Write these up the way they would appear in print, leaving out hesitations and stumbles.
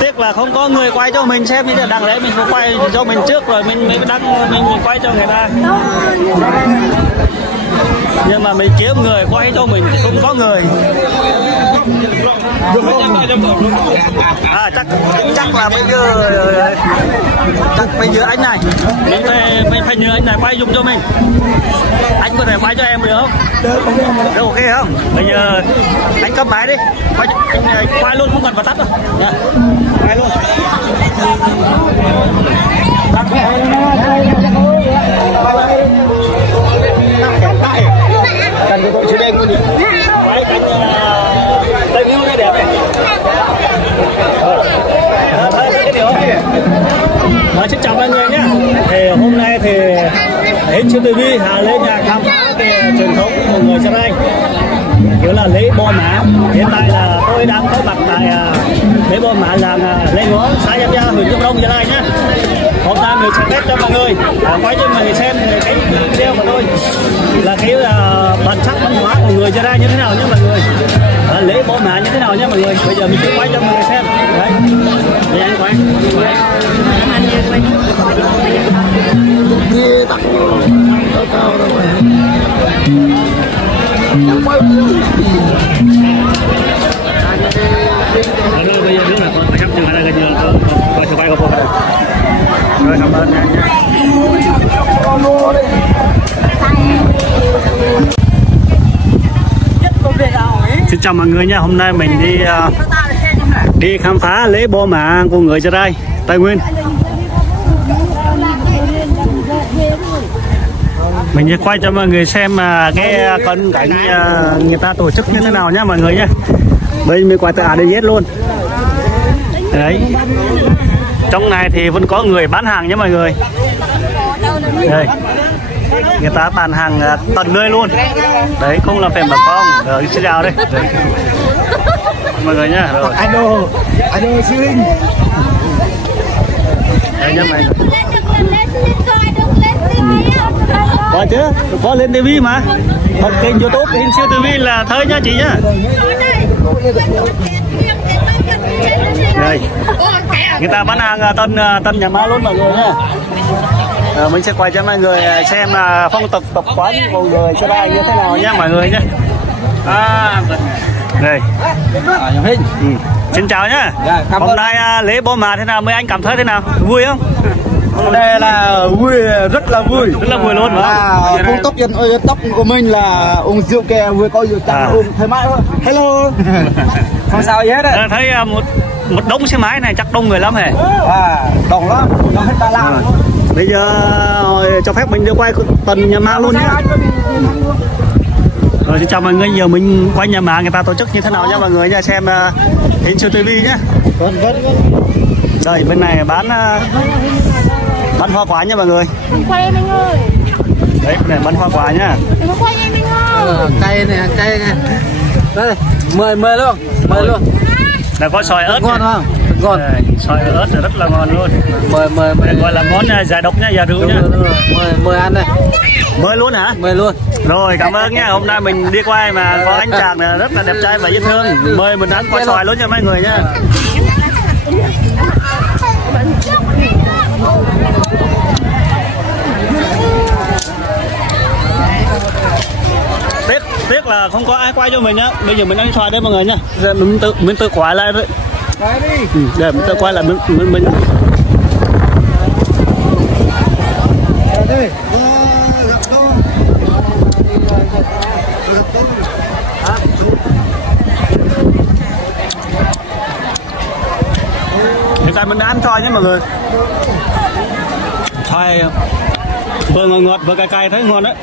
Tiếc là không có người quay cho mình xem, bây giờ đăng lễ mình phải quay cho mình trước rồi mình mới đăng, mình quay cho người ta. Nhưng mà mình kiếm người quay cho mình thì không có người. Chắc là bây giờ anh này mình phải nhờ anh này quay giùm cho mình. Anh có thể quay cho em được không? Được, ok không? Bây giờ anh cầm máy đi, anh quay luôn, không cần phải tắt đâu. Quay luôn. Cần cái đội chữ đen luôn đi. Đấy, cánh Tây Nguyên cái đẹp này. Xin chào mọi người nhé. Thì hôm nay thì Hiến Siêu TV Hà lên nhà khám phá về truyền thống của người Gia Rai, kiểu là lễ Bo Mã. Hiện tại là tôi đang có mặt tại lễ Bo Mã làng Lê Ngõ, xã Giáp Gia, huyện Đức Long, Gia Lai nhé. Hôm nay mình sẽ test cho mọi người, quay cho mọi người xem cái video của tôi là cái bản sắc văn hóa của người Gia Rai như thế nào nhé mọi người, lễ Bo Mã như thế nào nhé mọi người. Bây giờ mình sẽ quay cho mọi người xem. Đấy, để anh quay. Bây giờ là con phải chấp nhận là gần con sẽ quay của cô rồi, cảm ơn nha. Xin chào mọi người nha. Hôm nay mình đi khám phá lễ Bo Mã của người Gia Rai Tây Nguyên. Mình sẽ quay cho mọi người xem cái con cảnh người ta tổ chức như thế nào nhá mọi người nhé. Bây giờ mình quay từ A đến Z luôn. Đấy, trong này thì vẫn có người bán hàng nhé mọi người. Đây, người ta bán hàng tận nơi luôn. Đấy, không làm phiền bà con. Rồi, xin chào đây. Đấy. Mọi người nhá. Rồi. Idol siêu linh. Đây nhá mày. Có chứ, có lên TV mà. Còn kênh YouTube Hiến Siêu TV là thôi nha chị nhá. Đây, người ta bán hàng tân nhà má luôn mọi người nhá. Mình sẽ quay cho mọi người xem phong tục tập quán của người Gia Rai như thế nào nhé mọi người nhé. Đây. Xin chào nhá. Hôm nay lễ Bo Mã thế nào mấy anh cảm thấy thế nào? Vui không? Đây là vui, rất là vui luôn mà. Phong tóc dân tóc của mình là uống rượu kè vừa có rượu trắng uống thoải mái thôi. Hello. Không sao gì hết đấy. Thấy một đống xe máy này chắc đông người lắm hề. Đông lắm, nó hết Đà Lạt. Bây giờ cho phép mình đi quay tận nhà ma luôn nhé. Rồi xin chào mọi người, giờ mình quay nhà ma người ta tổ chức như thế nào nha mọi người nha, xem Hiến Siêu TV nhé. Đây bên này bán hoa quả nha mọi người. Quay em anh ơi. Đấy, này bán hoa quả nhá. Quay em anh ơi. Cây này, cây này. Đây, mời luôn, mời luôn. Là có xoài ớt ngon không? Ngon. Xoài ớt là rất là ngon luôn. Mời. Đây gọi là món giải độc nhá, giải rượu nhá. Mời ăn đây. Mời luôn hả? Mời luôn. Rồi, cảm ơn nha. Hôm nay mình đi quay mà có anh chàng này rất là đẹp trai và dễ thương. Mời mình ăn quả xoài luôn cho mấy người nha. Tiếc là không có ai quay cho mình á. Bây giờ mình ăn xoài đây mọi người nha. Mình tự quay lại đấy. Để mình tự quay lại mình. Hiện tại mình đã ăn xoài nhé mọi người. Xoài vừa ngọt vừa cay cay thấy ngon đấy.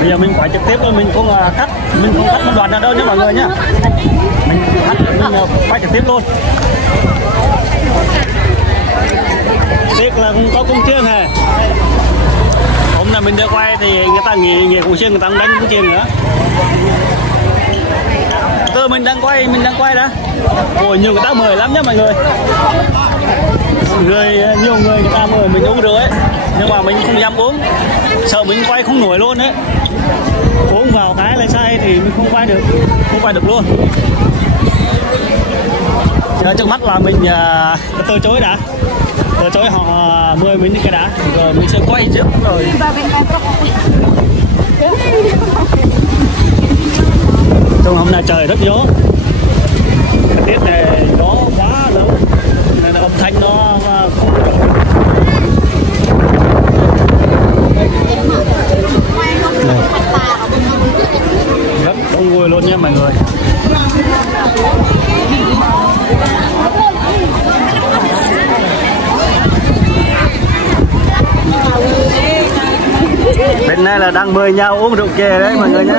Bây giờ mình quay trực tiếp thôi, mình không cắt một đoạn nào đâu nhé mọi người nhé. Mình quay trực tiếp luôn. Tiếc là không có công chiêng hề. Hôm nay mình đi quay thì người ta nghỉ công chiêng, người ta không đánh công chiêng nữa. Mình đang quay đó. Ôi, nhiều người ta mời lắm nhá mọi người. Nhiều người ta mời mình uống rượu ấy, nhưng mà mình không dám uống, sợ mình quay không nổi luôn đấy. Uống vào cái là say thì mình không quay được luôn. Trước mắt là mình từ chối đã, từ chối họ mời mình đi cái đã, rồi mình sẽ quay trước rồi. Trong hôm nay trời rất gió, tiết này gió quá lớn nên âm thanh nó không được. Rất đông vui luôn nha mọi người. Bên này là đang mời nhau uống rượu chè đấy mọi người nhé.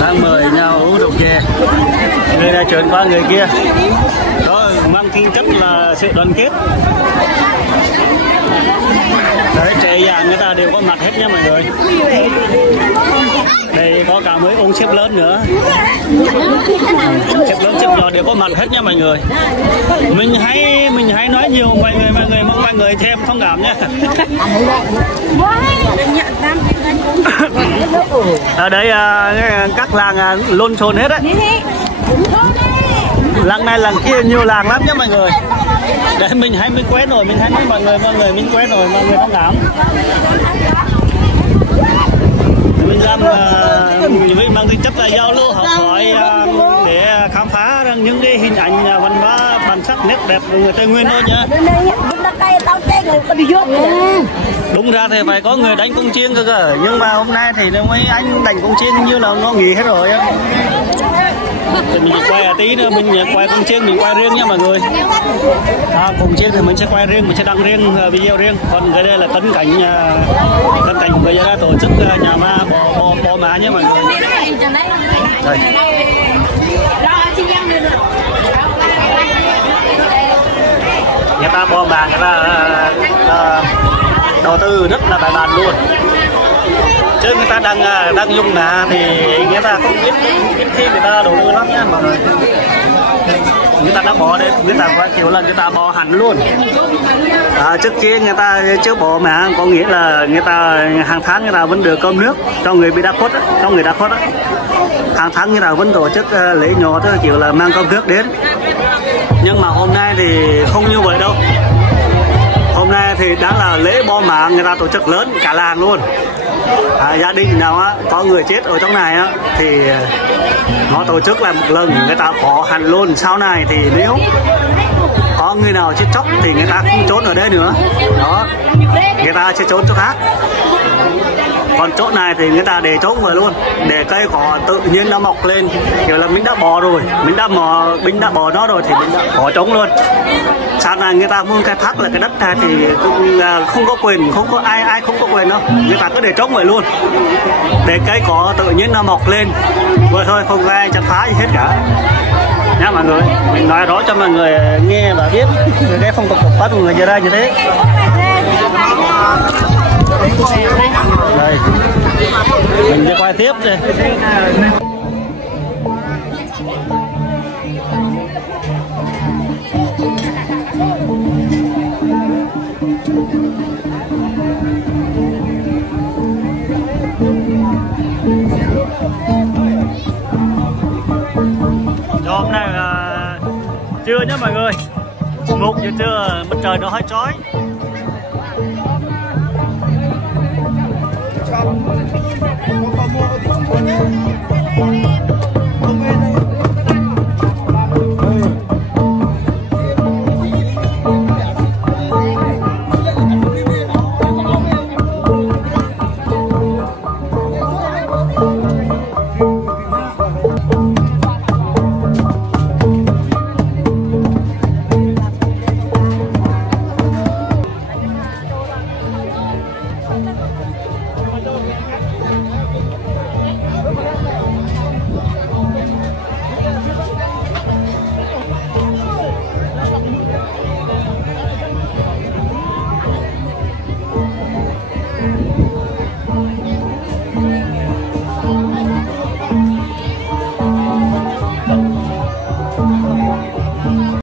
Đang mời nhau uống rượu chè. Người này chuyển qua người kia. Đó mang tính chất là sự đoàn kết. Đấy, trẻ già người ta đều có mặt hết nha mọi người. Đây có cả mấy ông sếp lớn nữa. Sếp lớn sếp nhỏ đều có mặt hết nha mọi người. Mình hãy nói nhiều mọi người thêm thông cảm nhé. Ở đây các làng lôn xôn hết đấy. Làng này làng kia nhiều làng lắm nhé mọi người. Để mình quen rồi, mình hãy nói mọi người mình quen rồi, mọi người thông cảm. Mình làm mình mang tính chất là giao lưu học hỏi để khám phá những cái hình ảnh văn hóa bản sắc nét đẹp của người Tây Nguyên thôi nhá. Đúng ra thì phải có người đánh cồng chiêng cơ, nhưng mà hôm nay thì mấy anh đánh cồng chiêng như là nó nghỉ hết rồi á. Thì mình quay tí nữa, mình quay cồng chiêng mình quay riêng nha mọi người. Cồng chiêng thì mình sẽ quay riêng, mình sẽ đăng riêng video riêng. Còn cái đây là cận cảnh của người dân tổ chức nhà ma bò má nhé mọi người. Đây. Người ta bò má, người ta đầu tư rất là bài bản luôn. Chứ người ta đang dùng nạ thì người ta không ít khi người ta đầu tư lắm nhá mọi người. Người ta đã bỏ đấy, người ta có kiểu là người ta bỏ hẳn luôn. Trước kia người ta chưa bỏ mà có nghĩa là người ta hàng tháng người ta vẫn được cơm nước cho người bị đa khuất, cho người đa khuất. Hàng tháng người ta vẫn tổ chức lễ nhỏ thôi, kiểu là mang cơm nước đến. Nhưng mà hôm nay thì không như vậy đâu. Hôm nay thì đã là lễ bo mả, người ta tổ chức lớn cả làng luôn. Gia đình nào á có người chết ở trong này á thì nó tổ chức lại một lần, người ta bỏ hẳn luôn. Sau này thì nếu có người nào chết chóc thì người ta không trốn ở đây nữa, đó, người ta sẽ trốn chỗ khác. Còn chỗ này thì người ta để trống rồi luôn, để cây cỏ tự nhiên nó mọc lên, kiểu là mình đã bỏ rồi, mình đã bỏ nó rồi thì mình đã bỏ trống luôn. Sau này người ta muốn khai thác là cái đất này thì cũng không có quyền, không có ai không có quyền đâu, người ta cứ để trống vậy luôn, để cây cỏ tự nhiên nó mọc lên vậy thôi, không có ai chặt phá gì hết cả nhá mọi người. Mình nói đó cho mọi người nghe và biết về cái phong tục tập quán của người Gia Rai như thế. Đây, mình sẽ quay tiếp đây. Hôm nay là trưa nhé mọi người, 1 giờ trưa, mặt trời nó hơi chói.